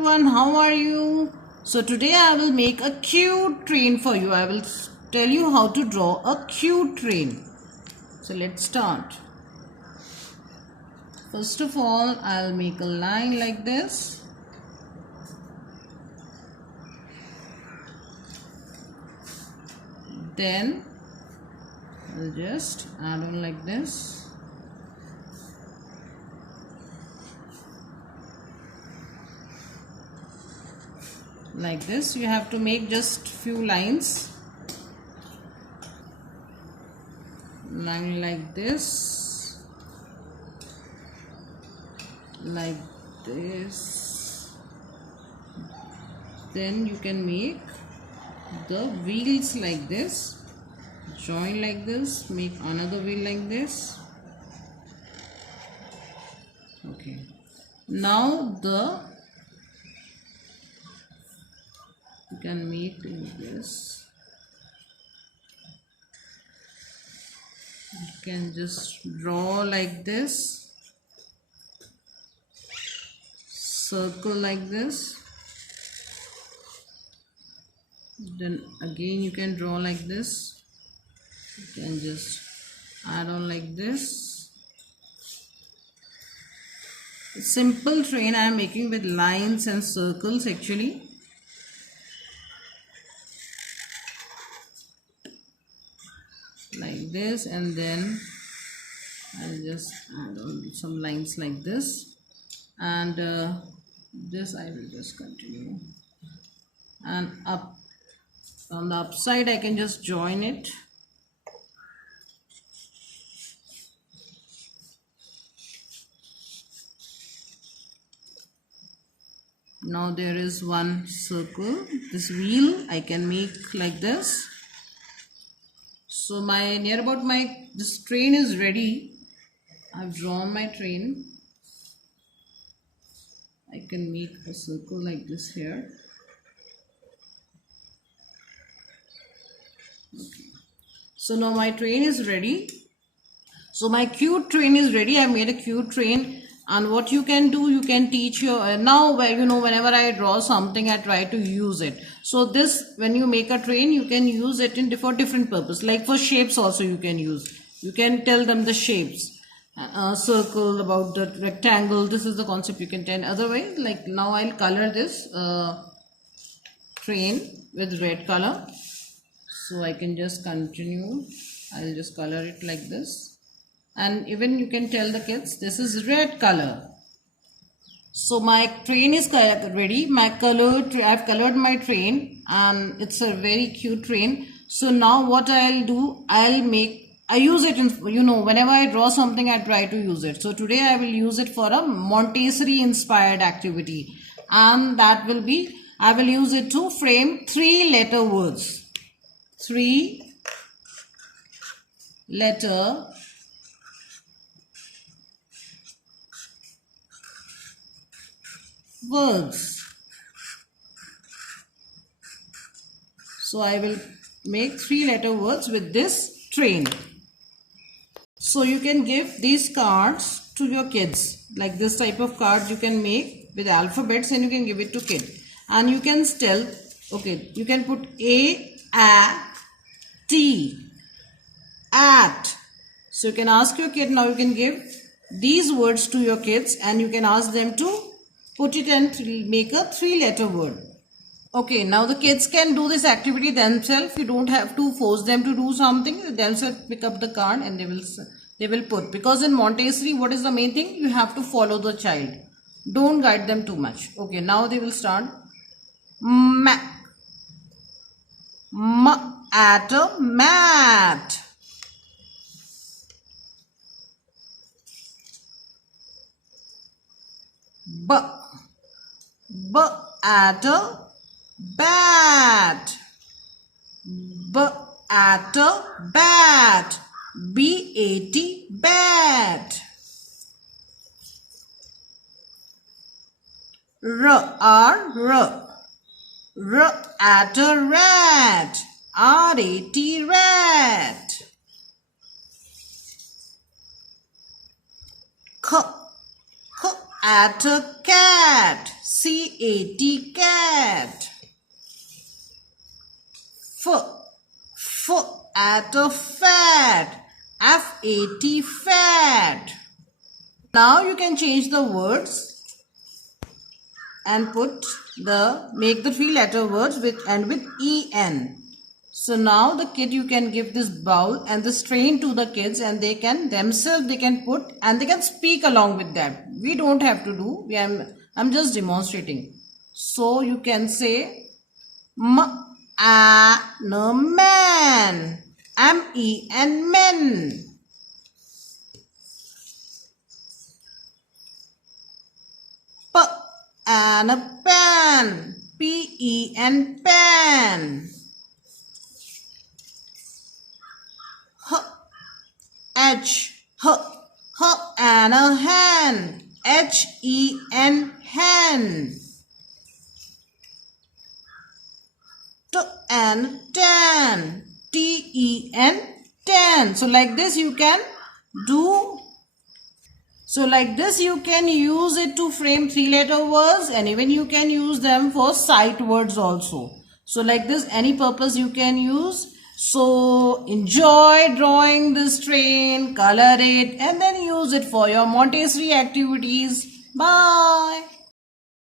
everyone, how are you? So today I will make a cute train for you. I will tell you how to draw a cute train. So let's start. First of all, I'll make a line like this. Then I'll just add on like this. Like this, you have to make just few lines. Line like this. Like this. Then you can make the wheels like this. Join like this. Make another wheel like this. Okay. Now you can make like this. You can just draw like this, circle like this, then again you can draw like this. You can just add on like this. A simple train I am making with lines and circles actually. Like this, and then I'll just add on some lines like this, and this I will just continue, and up on the upside I can just join it. Now there is one circle. This wheel I can make like this. So this train is ready. I've drawn my train. I can make a circle like this here. Okay. So now my train is ready. So my cute train is ready. I made a cute train. And what you can do, you can teach your now where whenever I draw something, I try to use it. So this, when you make a train, you can use it for different purpose. Like for shapes also you can use. You can tell them the shapes. Circle, about the rectangle. This is the concept you can tell. Otherwise, like now I'll color this train with red color. So I can just continue. I'll just color it like this. And even you can tell the kids this is red color. So my train is ready. I've colored my train, and it's a very cute train. So now what I'll do, I use it in, whenever I draw something, I try to use it. So today I will use it for a Montessori inspired activity, and that will be, I will use it to frame 3-letter words. 3-letter words. So I will make 3-letter words with this train. So you can give these cards to your kids. Like this type of cards you can make with alphabets, and you can give it to kid. And you can tell, okay, you can put A, T, at. So you can ask your kid, now you can give these words to your kids, and you can ask them to put it and make a 3-letter word. Okay, now the kids can do this activity themselves. You don't have to force them to do something. They themselves pick up the card and they will put. Because in Montessori, what is the main thing? You have to follow the child. Don't guide them too much. Okay, now they will start. At a mat. At a bat. At a bat. B-A-T, bat. R at a rat. R-A-T, rat. at a cat. C-A-T, cat. F at a fat. F-A-T, fat. Now you can change the words and make the 3-letter words with en. So now the kid, you can give this bowl and this train to the kids, and they can put and they can speak along with that. We don't have to do. I'm just demonstrating. So you can say man, M-E-N, men. And a pen, P-E-N, pen. H and a hen, H-E-N, hen. T and ten, T-E-N, ten. So like this you can do. So like this you can use it to frame 3-letter words, and even you can use them for sight words also. So like this, any purpose you can use. So enjoy drawing this train, color it, and then use it for your Montessori activities. Bye.